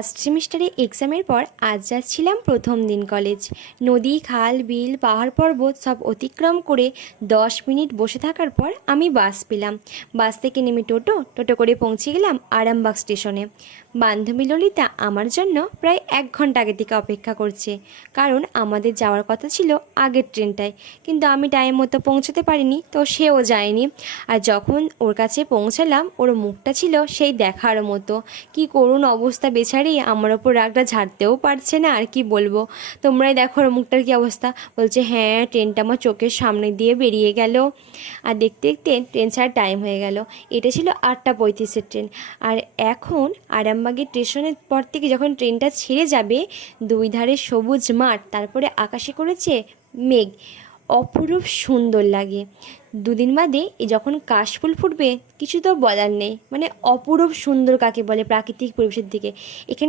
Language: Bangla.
ফার্স্ট সেমিস্টারে এক্সামের পর আজ যাচ্ছিলাম প্রথম দিন কলেজ। নদী, খাল, বিল, পাহাড় পর্বত সব অতিক্রম করে 10 মিনিট বসে থাকার পর আমি বাস পেলাম। বাস থেকে নেমে টোটো করে পৌঁছে গেলাম আরামবাগ স্টেশনে। বান্ধবী ললিতা আমার জন্য প্রায় 1 ঘন্টা আগে থেকে অপেক্ষা করছে, কারণ আমাদের যাওয়ার কথা ছিল আগের ট্রেনটায়, কিন্তু আমি টাইম মতো পৌঁছতে পারিনি, তো সেও যায়নি। আর যখন ওর কাছে পৌঁছালাম, ওর মুখটা ছিল সেই দেখার মতো। কি করুণ অবস্থা বেচারি, আমার ওপর রাগটা ঝাড়তেও পারছে না। আর কি বলবো, তোমরাই দেখো ওর মুখটার কি অবস্থা। বলছে হ্যাঁ, ট্রেনটা আমার চোখের সামনে দিয়ে বেরিয়ে গেল। আর দেখতে দেখতে ট্রেন ছাড়ার টাইম হয়ে গেল। এটা ছিল 8:35-এর ট্রেন। আর এখন আরামবাগের স্টেশনের পর থেকে যখন ট্রেনটা ছেড়ে যাবে, দুই ধারে সবুজ মাঠ, তারপরে আকাশে করেছে মেঘ, অপরূপ সুন্দর লাগে। দুদিন বাদে যখন কাশফুল ফুটবে, কিছু তো বলার নেই। মানে অপরূপ সুন্দর কাকে বলে প্রাকৃতিক পরিবেশের দিকে। এখানে